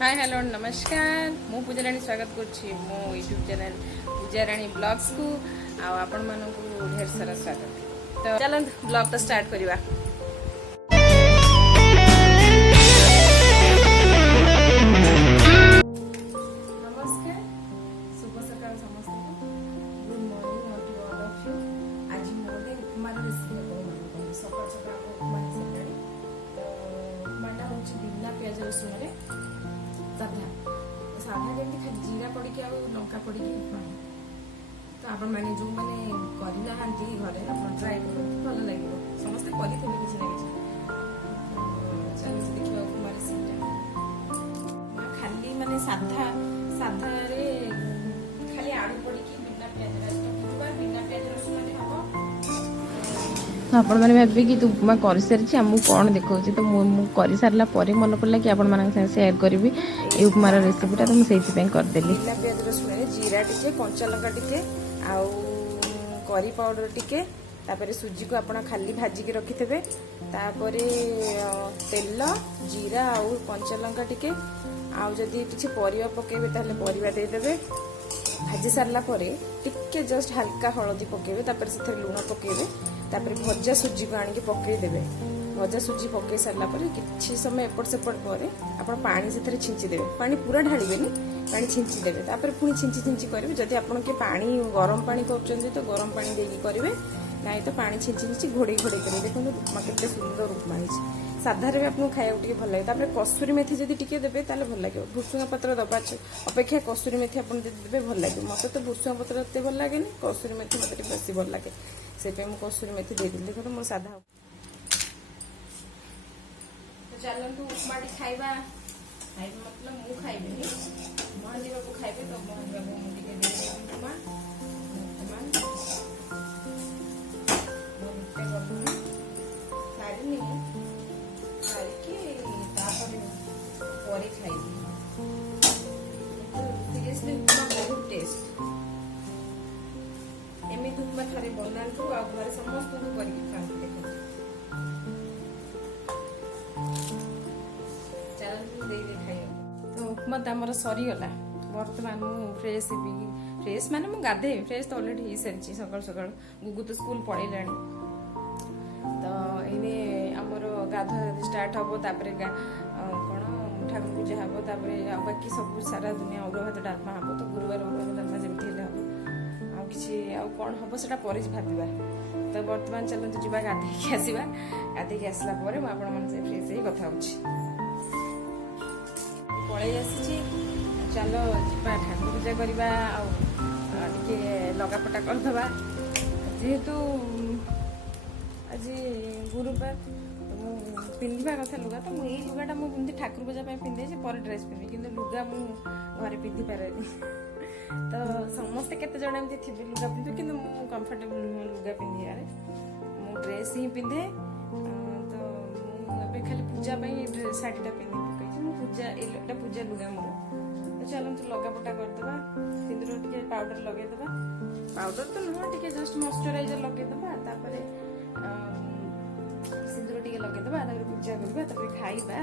Hi hello नमस्कार मु पूजा राणी स्वागत करुच्ची मो YouTube channel Pooja Rani blogs को आपण मानक ढेर सारा स्वागत। तो चलो ब्लॉग तो स्टार्ट करवा। नमस्कार शुभ सकाल समस्त good morning to all of you. आज मोटे उपमा रेसिपी सकाल सकाल उपमा सर तो उपमाटा हूँ बिना पियाज रसुण साधा साधा जमी खाली जीरा पड़ी लंका पड़ी उपमा तो आपण मैंने जो मैंने करना घरे आप ट्राए कर भल लगे समस्ते करेंगे किसी ना किसी। चलो देखिए उपमा रेसिपी खाली माने साधा साधा रे खाली आलू पड़ी बिना प्याज बिना प्याज रसुण हम आपण मैंने भावे कि तू उपमा कर सारी आमको कौन देखा तो मुझे कर सारा पर मन पड़ा कि आपण मान सेयार करी ये उपमार रेसिपीटा तो मुझे करदेली। बिना प्याज रसुण जीरा टिके कंचा लंका टिके आउ करी पाउडर टिके तापर सुजी को आपण खाली भाजिकी रखिथे तापर तेल जीरा आउ कंचा लंका टिके आउ जदि किसी परिवा पकेबे ताहले परिवा देदेबे भाजी सारला परे टिके जस्ट हल्का हलदी पकेबे तापर से लुण पकेबे तापर भजा सुजी को आनिक पकईदेवे भजा सुजी पकई सारा पर किसी समय एपट सेपट पर आप पानी से छिंचीदेवे पानी पूरा ढाड़बेनि पानी छिंचीदेवे तापर पुणी छिंची छिंची करेंगे जदि आपन के पानी गरम पानी कर तो गरम पानी देकी करेंगे नाई तो पानी छिंची छिंची घोड़े घोड़े करेंगे। देखो उपमा के सुंदर उपमा है साधार भी आपको खाया भल लगे तापर कसूरी मेथी जब टी देवे ताले भल लगे भुसुंगा पत्र दबा अपेक्षा कसूरी मेथी आप देवे भल लगे मत तो भुसुंगा पत्र एत भल लगे कसूरी मेथी मतलब बेस भल लगे से कसूरी मेथी देदेली। देखो मोर साधा तो चलतु उपमा खाइबा मतलब मु खाइबेनि मोहन जी बाबू खाइबे तो मोहन बाबू मुझे उपमा सारी खाइबी सीरियसली उपमा बहुत टेस्ट एमती उपमा थे बनातु आ घर समस्त को करके खाते देखो चलतु दे खाई तो उपमा तो आमर सरीगला बर्तमान फ्रेश माने मु गाधे फ्रेश तो अलरेडी हो सारी सकाल सकाल गुगु तो स्कूल पढ़ेला तो इने आमर गाधा स्टार्ट हम तापर कौन ठाकुर पूजा हम तापर बाकी सब सारा दुनिया अरुआ भात डालमा हम तो गुरुवार अरुआ भात डालमा जमी हम आ कि कौन हम से भाबा तो बर्तमान चलते जावा गाधे आसवा गाधे आसला मुझे फ्रेश हो कथा पलि आसी चल जा ठाकुर पूजा करवा टे लगापटा करदे जेहेतु आज गुरुवार पिंधा कथा लुगा तो मुझे लुगाटा मुझे ठाकुर पूजा पिंधे पर ड्रेस पिंधि कि लुगा मुझे पिंधि पारे तो समस्ते केते जण एमती थे लुगा पिंधु कि कंफर्टेबल लुगा पिंधे मु ड्रेस ही पिंधे तो खाली पूजा शाढ़ीटा पिंधि पकई पूजा ये पूजा लुगा मोर तो चलते लगापटा करदे सिंदूर टे पाउडर लगेदे पाउडर तो नुह टे जस्ट मॉइस्चराइजर लगेदे तापर सिंदूर टे लगेदे पूजा करवा खाइबा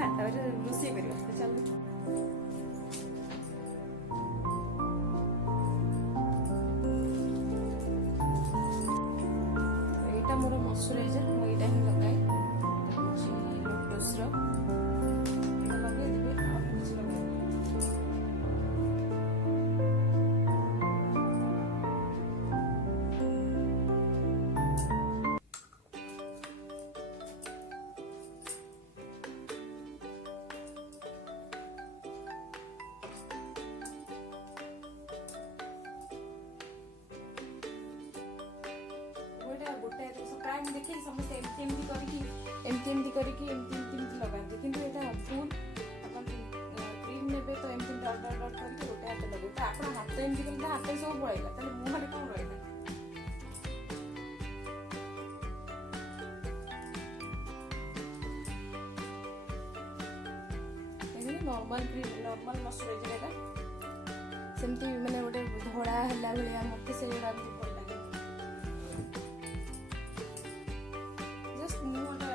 रोषे करवा चल यहाँ मोर मॉइस्चराइजर मुझे ही लगाए लोटस लगेदेवी आ किसी लगे गोटे प्राय देखिए समस्त एमती करके लगाते कि फुल क्रीम ने तो एमती डट डट डट करके गोटे हाथ लगे तो आप हाथ एमती कले हाथ सब पड़ेगा तो मुहर कौन रहा नॉर्मल मॉइस्चराइजर सेमती मैंने गोटे धड़ा है भाया मत से भल लगे जस्ट मुहटा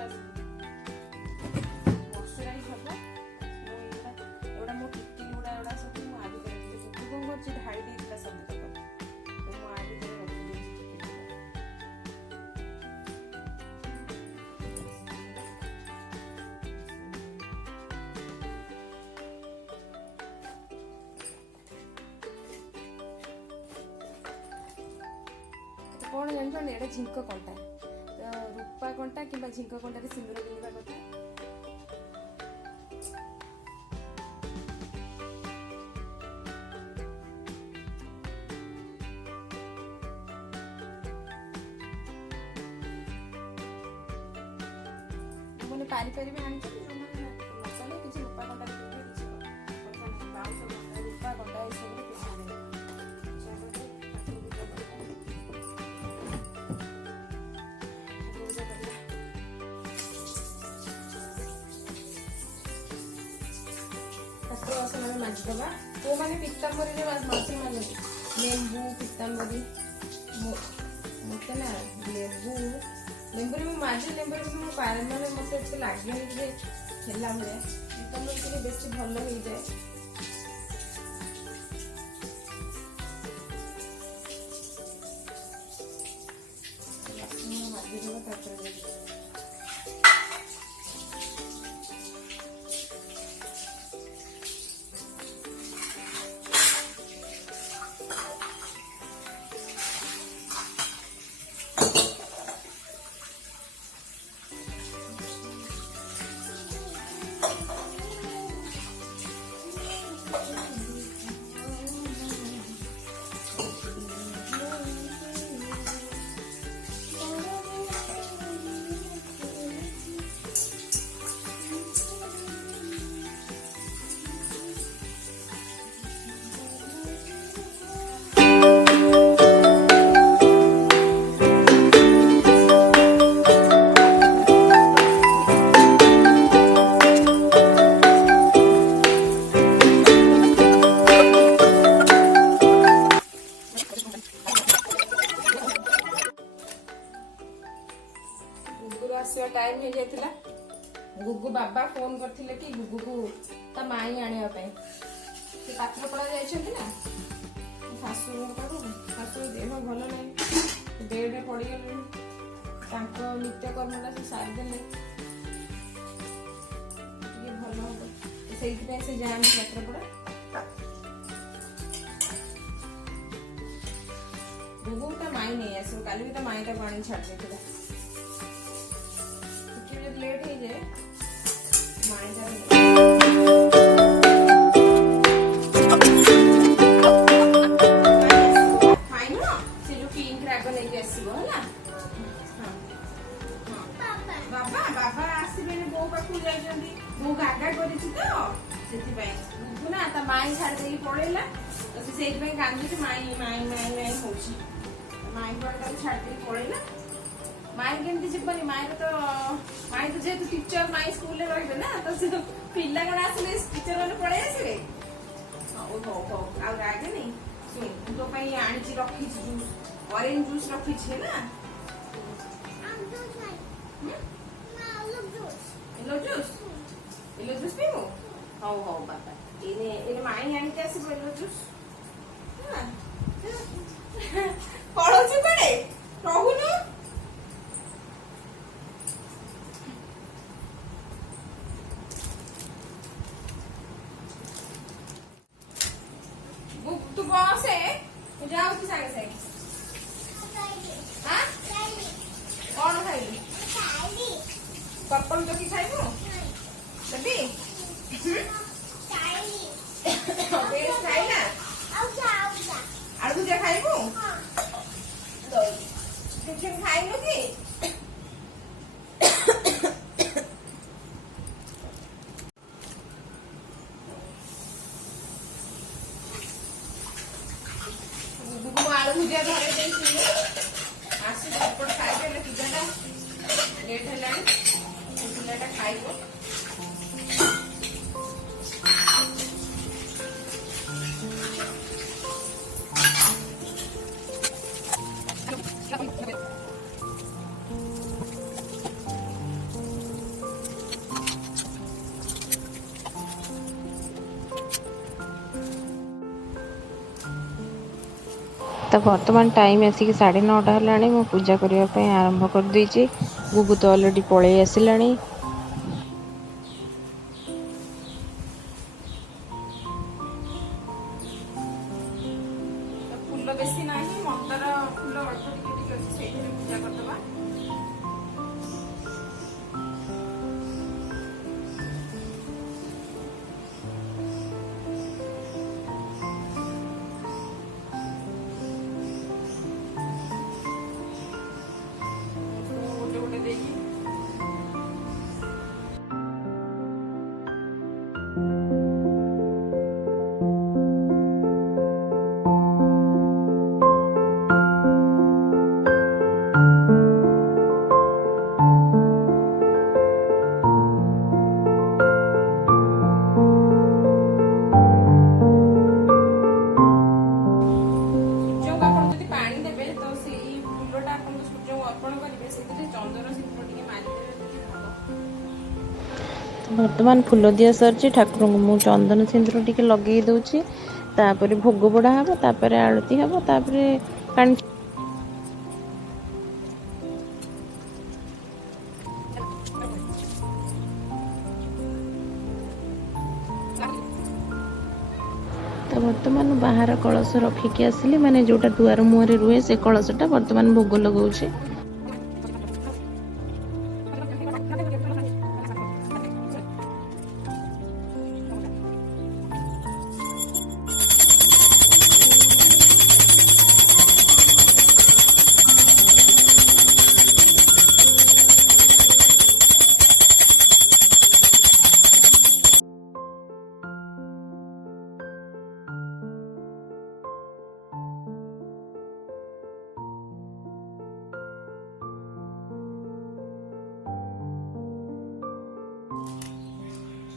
मॉइस्चराइज हम एटा मो टिके जान एटा झिंक कंटा तो रूपा कंटा कि झिंक कंटा सिंदूर पिंधा कथा मैंने पारी पारी भी आनी नकले किसी रूपा कंटा रूपा कंटा ये सब माजिदबा वो मैंने पीताम्बरी मसी माने लेंबू पीताम्बरी मत ना लेंबू माजी लेंबू मैंने मत लगे है पीताम्बरी बेस भल हो जाए माजिदबा टाइम हो जाता गुगु बाबा फोन करथिले कि गुगु को ता माई आनिया पे से पात्र पड़ा जाइछन ना सासु सासु देह भल नहीं बेड रे पड़ी गले तांको नित्य कर्मला से सारी देले ये भल हो सेही पे से जान पात्र पड़ा गुगु ता माई नहीं आसो काली भी ता माई का पानी छाड़ देथिला लेट ही जाए बाबा बाबा आसबे बो पाखु जाइछंदी बो गागा करिछि तो सेति पय बुना ता माई छाड़ देई पड़ेला तो से सेति पय कांदी माई माई माई माई होछि माई पड़ता छाड़ देई पड़ेला माई केमती जीवनी माई तो जेहेतु टीचर माई स्कूल में रही ना तो से पिला कण आसले टीचर मैंने पड़े आसवे हो हो हो आ आगे नहीं सुन तो पई आनी रखी जूस ऑरेंज जूस रखी छे ना एलो जूस पीमु हो हो बाबा इने माई आनी के आसी एलो जूस हां पड़ोछु कड़े रहूनु तू बस है जाओ कि सागे सागे हां कौन खाइली पर्पल चॉकी खाइबो देबी बेस खाइला आउ तू जा खाइबो हां तू खाइलो कि आलू भुजिया घरे आसी झटपट खाई पिजाटा लेट है पिलाटा खाइब तो बर्तमान टाइम आसिक 9:30 है मु पूजा करने आरंभ कर देछि गुगु तो ऑलरेडी पळे आसिलानी फूल बेसी नाही मंदार फूल अल्प टिके ଅଛି ସେଇଥିରେ ପୂଜା କରିଦେବା। ଗୋଟେ ଗୋଟେ ଦେଇକି ବର୍ତ୍ତମାନ ଫୁଲ ଦିଆ ସରିଛି। ଠାକୁରଙ୍କୁ ମୁଁ ଚନ୍ଦନ ସିନ୍ଦୁର ଟିକେ ଲଗେଇ ଦଉଛି। ତାପରେ ଭୋଗ ବଢ଼ା ହବ, ତାପରେ ଆଳତି ହବ, ତାପରେ ପାଣି ତ ବର୍ତ୍ତମାନ ବାହାର କଳସ ରଖିକି ଆସିଲି, ମାନେ ଯୋଉଟା ଦୁଆର ମୁହଁରେ ରୁହେ ସେ କଳସଟା ବର୍ତ୍ତମାନ ଭୋଗ ଲଗାଉଛି।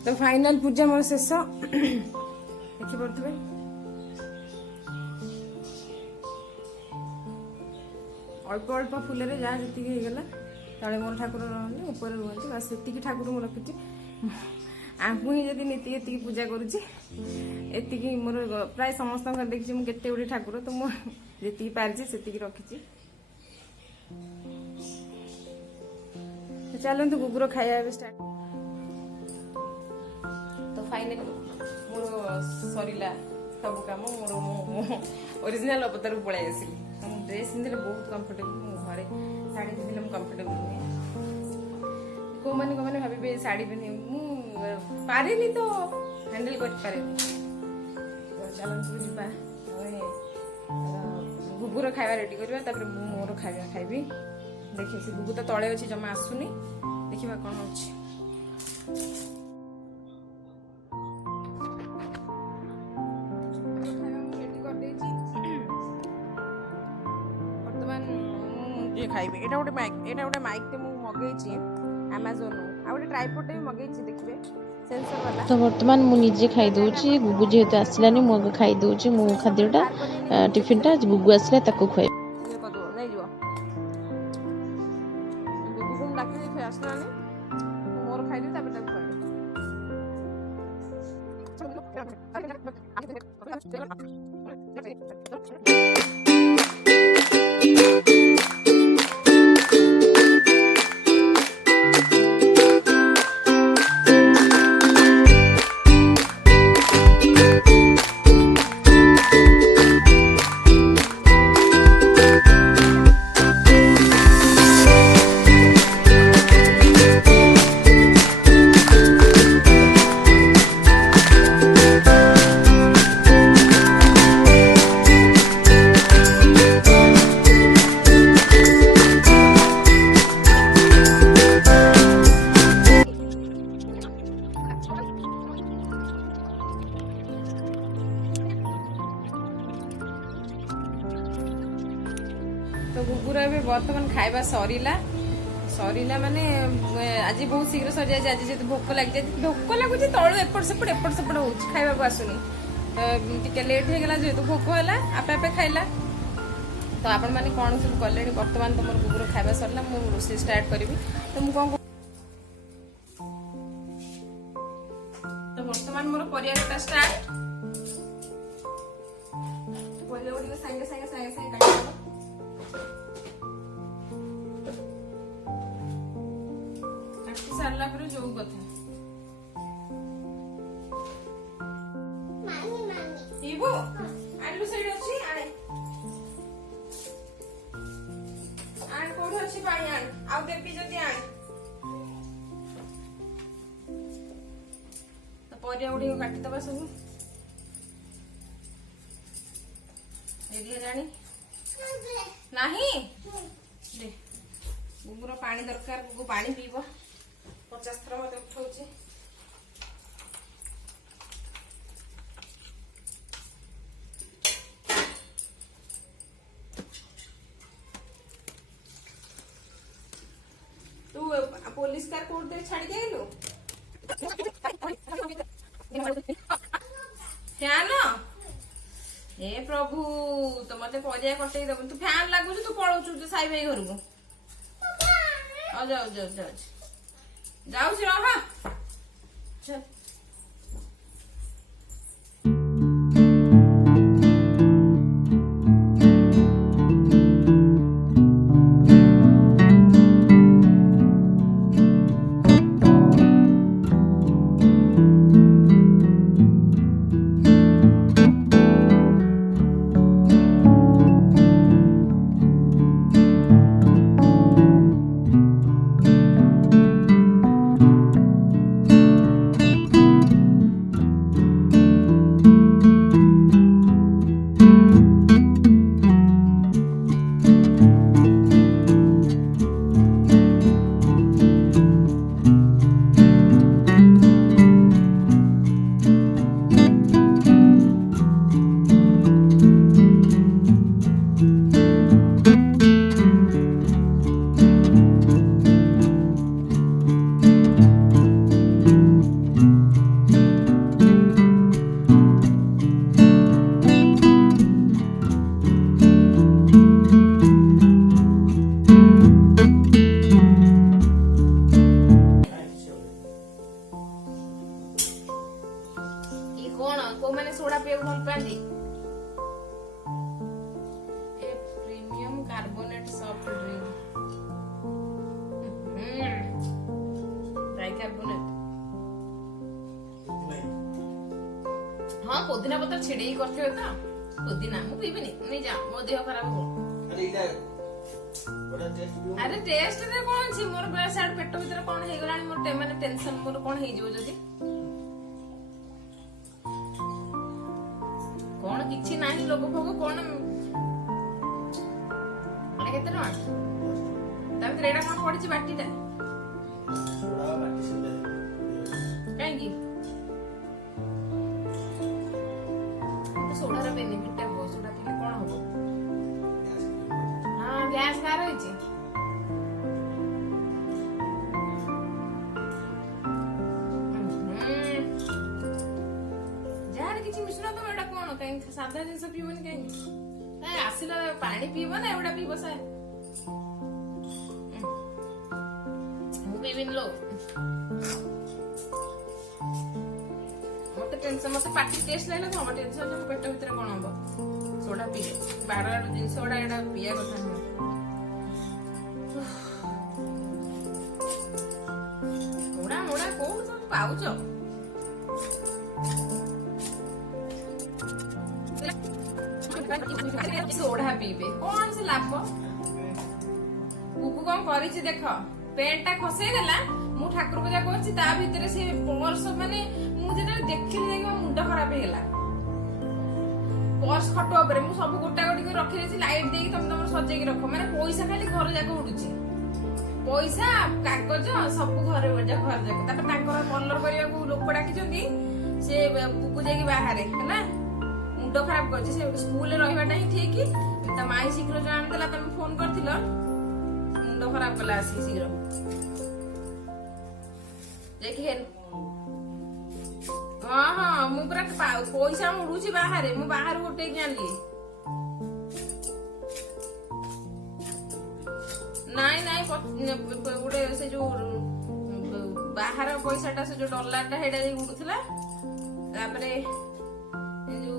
तो फाइनल पूजा मोर शेष देखी पड़े अल्प अल्प फुल जहाँ जी गला तले मोर ठाकुर रही ऊपर रुहती बस से ठाकुर मुझे रखी आपको ही जब नीति पूजा करुच्ची मोर प्राय समस्त देखी मुझे गुड़े ठाकुर तो मुझे पारी से रखी चलते कुकुर खाया स्टार्ट तो फाइनली मोर सरला सब कम मोर ओरिजिनल अवतार को पलि आसली तो ड्रेस पिंधे बहुत कंफर्टेबल मो घरे साड़ी पिंधे मुझे कंफर्टेबल नुहे को मैंने भावे साड़ी पिंधे मुझे तो हैंडल कर पारे तो चलते जीवा गुगुर खावा रेडी करवा मोर खावा खाइबी देखिए से गुगु तो तले अच्छी जमा आसुनी देखा कौन अच्छी खाइबे एटा गोटे माइक टे मु मगेची अमेज़न आ गोटे ट्राइपॉड टे मगेची देखबे सेंसर वाला तो वर्तमान मु निजे खाई दउची। गुगु जेहेतु आसलानी मु खाई दउची मु खाद्यटा टिफिनटा गुगु आसले ताको खुआई ये कर दो नहीं जो गुगु को डाकी दे फिर आसलानी मोर खाई दे ताबे ताको तो गुगुर ए बर्तमान खाଇବା सरीला माने आज बहुत शीघ्र सरी जाए आज जेतु भोक लगुच तलू एपट सेपट हो खावा को आसुनी टिके लेट हो गला जेतु भोक है आपे आपे खाइला तो आपण माने कौन सब कले बर्तमान तुम गुगुर खाଇବା सरला मु रोषे स्टार्ट करी तो मु कौन तो बर्तमान मोर परिया स्टार्ट परिया गुड़ी सागे सागे सागे सागे काट सारला पर जो कथा इबो आलू साइड अछि आणे पानी आण आउ देबी जदी आण तो परिया उडी काटी दबा सब एरिया जानी नाही दे गुगुर पानी दरकार गुगु पानी पीब 50 थर मते उठाउछि तू पुलिस कार कोर्ट दे छाड़ी देलु फैन हे प्रभु तो मते परिया कटई दब तू फैन लागु तू पळौछु साई भाई घर को आ जाओ जाओ जाओ जाऊ छी रहा चल सोडा पियो भल पाती ए premium carbonate soft drink bicarbonate हाँ पुदीना पत्र छिड़े करथियो त पुदीना मु पीबिनी नहीं जा मो देह खराब हो अरे टेस्ट रे कोन छी मोर बे साइड पेट भीतर कोन हे गलानी मोर माने टेंशन मोर कोन हे जो जदी कोन किछि नाही लोग भोग कोन अरे केते न तब रेडा कोन पड़ी छी बाटीटा सोडा बाटी से काई की सोडा रे बेनिफिट है वो सोडा पीले कोन हो हां गैस का रही छी जार किछि मिश्रा तो एडा कोन काई सादा जिंस पीबन काई आसिला पानी पीबो ना एवडा पीबो साय मु पीबिन लो मते टेंशन मते पार्टी टेस्ट लाइला तो हम टेंशन जो पेट भीतर कोन हो सोडा पी बारा जिन सोडा एडा पिया कथा न मोडा मोडा को सब पाउचो सोडा पीबे कौन से लाभ कुकु कौन करी देख पेंट टा खसे गला मु ठाकुर पूजा करछि ता भीतर से पर्स माने मु जेता देखिली देखि मुंड खराब हेला पर्स खटो ऊपर मु सब गोटा गोटी के रखि देछि लाइट देकी तुम तुम सजे के रखो माने पैसा खाली घर जाके उडुछि पैसा कागज सब घर जाके तापर तांकर कलर करिया को लोक डाकी जंदी से कुकु जाकी बाहर हैला मुंड खराब करछि से स्कूल रे रहिबाटा ही ठीक ता माई शीघ्र जान देला तुम फोन करथिलो मुंड खराब कला आसी शीघ्र देखिए हाँ हाँ मु पूरा पैसा उड़ूची बाहर मु बाहर गोटे आनली नाई नाई गोटे से जो बाहर पैसाटा से जो डॉलरटा हेडा उड़ुथला तापरे जो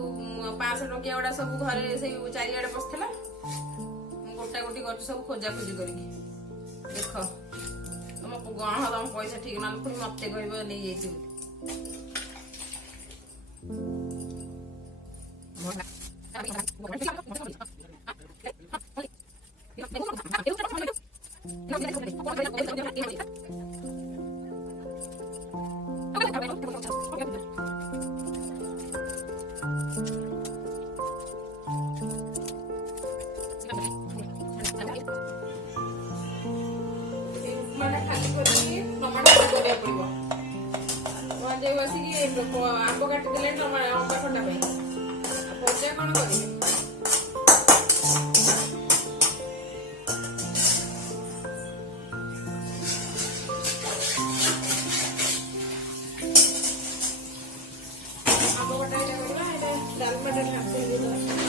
500 टकिया गुड़ा सब घरे से चारिआडे बसला गोटा गोटी कर सब खोजा खोजी करके देख तुम गण तुम पैसा ठीक ना पुणी मत कह नहीं जाइए आंब काटिदेले अम्बा खटा पूजा कौन करेंगे आंब कटा डालमा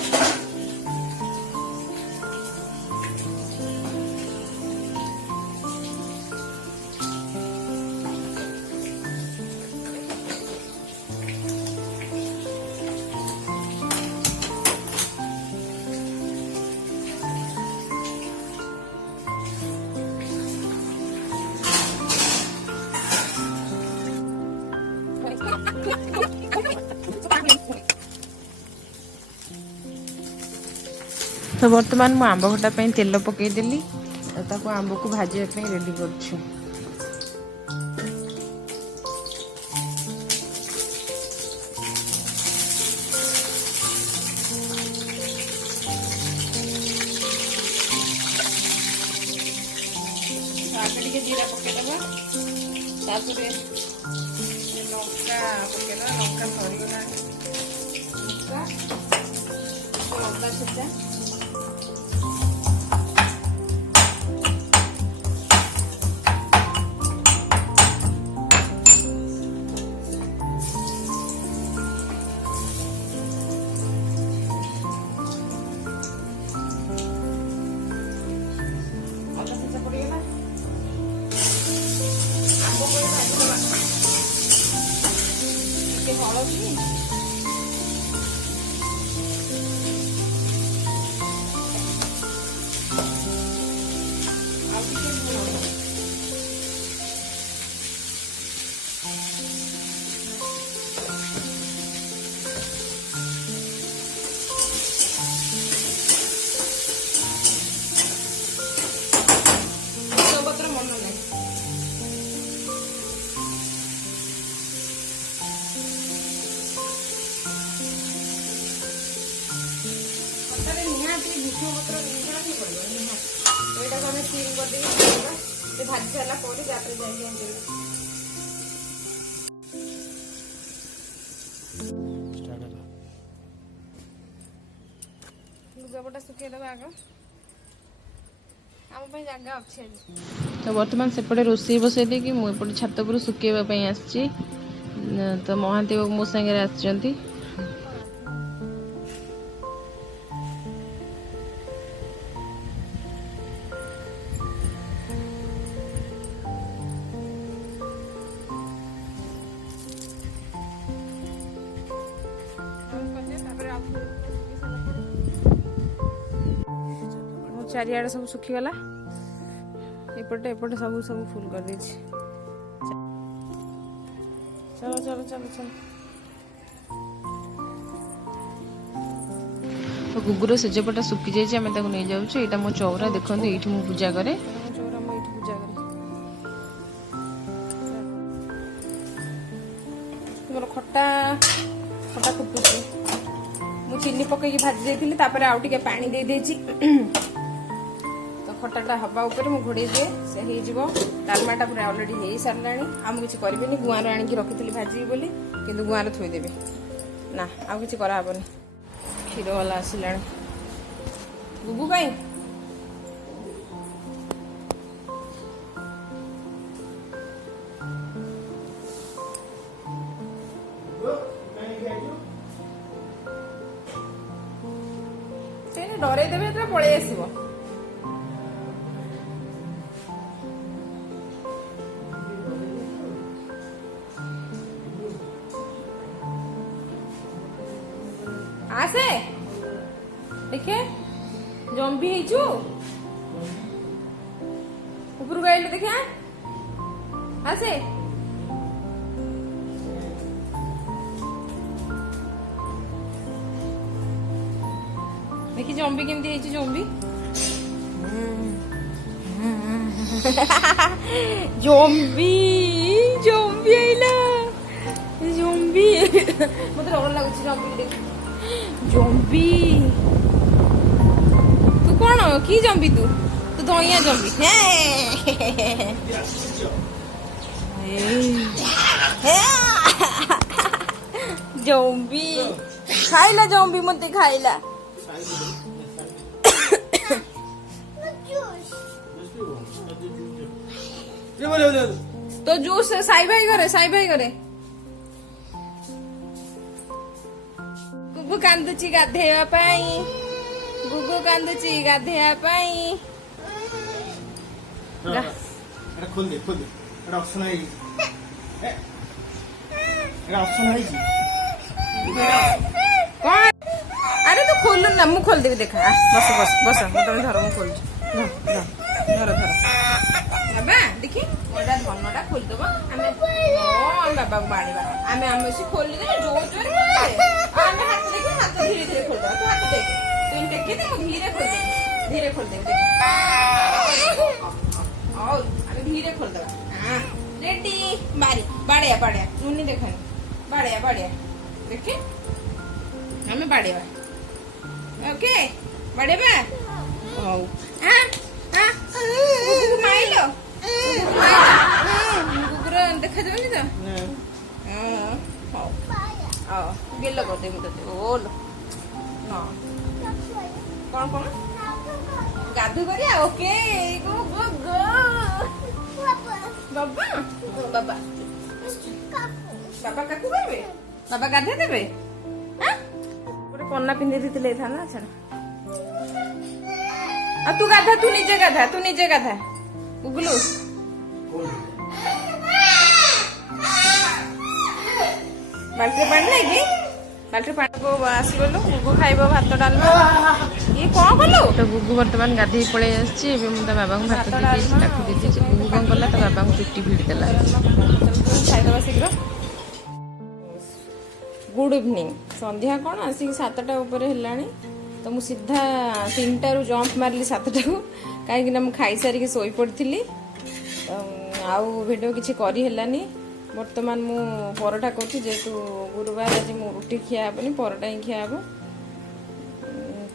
तो बर्तमान मु आंब खटा तेल पकईदेली आंब को भाजवाई रेडी कर आगे जीरा पकईदबा लंका पकईदबा लंका सरीगला अदा छेचा हलदी भाजी सारा लुगापटा सुखईदबा आग आम जगह अच्छे तो बर्तमान सेपटे रोषे बसई देकी मुझे छात पर सुखैवाई आसी तो महांती मो सागर आसी चारिआडे सब सुखीगला एपटे एपटे सब सब फुल कर दी चलो चलो चलो चलो तो गुगुर सेजपटा सुखी जाइए आम नहीं जाऊँ यहाँ मो चौरा देखते ये पूजा करे चौरा मो पूजा करे तुम खटा खटा फुटुची मु चीनी पकई भाजी देती आउ टे पानी दे देची खटाटा हवा ऊपर मु घोड़े दिए से डालमाटा पूरा अलरेडी हो सारा आम किसी करें गुआर आणिकी रखी भाजी बोली कि गुआर थोदेवी ना आउ कि कराबनी क्षीर वाला आसला गुगु पाई डर देवे पलि आसो आसे देखे जम्बी है ऊपर गए देखे आसे देखी जम्बी केमती है जम्बी जम्बी जम्बी आइला जम्बी मत डर लगुच जम्बी देख जम्बी तू कौन की जम्बी तू तू धइया जम्बी ଜମ୍ବି ଖାଇଲା ଜମ୍ବି ମତେ ଖାଇଲା। तो जूस साई भाई करे गुगु कांदुची गाधेवा पाई गुगु कांदुची गाधेवा पाई खोल दे एटा ऑप्शन है एटा ऑप्शन है कौन अरे तो खोल ना मु खोल देबी देखा बस तुम धर मु खोल धर बाबा देखी मोटा धनटा खोल दब आमे बाबा को बाड़ीबा आमे से खोल दे जोर जोर आमे हाथ देखी हाथ धीरे धीरे खोल दब तू हाथ देख तू टेके दे मु धीरे खोल दे और आमे धीरे खोल दब हां रेडी बाड़िया मुन्नी देखनी बाड़िया देखे हमें बाड़िया ओके बाड़िया हां हां माइलो कुकुर देखा जाऊनी तो गेलो करदे ओल कौन गाधु करिया ओके बाबा काकू करबे बाबा गाधे देबे कन्ना पिंधे दी था ना छड़ा तू गाधा तू नीचे गाधा गुगलू बाल्टी पानी नहीं कि बाल्टी पानी को आसगलु गुगु खाइब भात डालमा ये कौन कलु तो गुगु वर्तमान गाधी पळे आछि एबे मु त बाबा को भात देछि ताकू देछि गुगु कोन कला तो बाबा को चुट्टी भिड़ देला खाइदबा शीघ्र गुड इवनिंग संध्या कौन आसिक 7टा ऊपर हेलानी तो मु सीधा 3टा रु जंप मारली 7टा को कहीं ना खाई सारी शोई पड़ी आउ भिडियो किसी करी हेलानी वर्तमान मु परोठा करछि जेतु गुरुवार आज मु रोटी खिया हेबनी परोठा ही खिया हेबो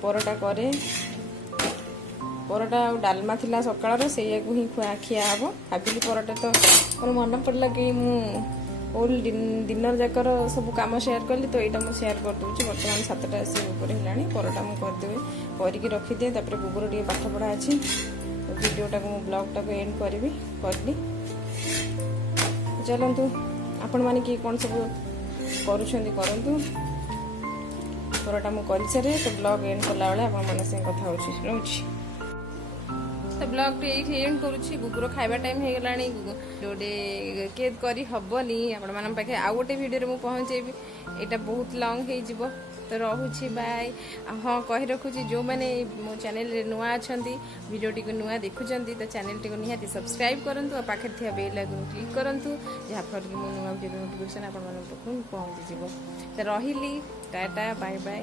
परोठा करे परोठा और डालमा थिला सकाळ रो सेया को ही खिया हेबो भाबिली परोठा तो मोर मन पड़ला कि मु होल डिनर जाकर सब काम शेयर कली तो यहाँ मुझे शेयर कर दूसरी बर्तमान 7टा आसी ऊपर है परोटा मुझे करदेवी करके रखिदिए तापर गुगुर टे पाठ पढ़ा अच्छी वीडियोटा को ब्लॉगटा को एंड करी चलतु आपण मैंने किए कौन सब करूँ परोटा मुझे कर सारे तो ब्लॉग एंड कला बेले आप कथा रोची तो ब्लॉग टे एंड करुच्ची गुगुर खाइबा टाइम हो गला गोटे केद करी हबनी आपण मान पाखे आउ गोटे वीडियो में पहुँचेबी यहाँ बहुत लंग हो तो रोची बाय हाँ कही रखुची जो मैंने मो चैनल नुआ अच्छा वीडियो टी नुआ देखुं तो चैनल टी निहाती सब्सक्राइब करूँ और पाखे थी बेल आइकन क्लिक करूँ जहाँफल कि मो नुआ वीडियो नोटिफिकेशन आप पहुँची तो रही टाटा बाय बाय।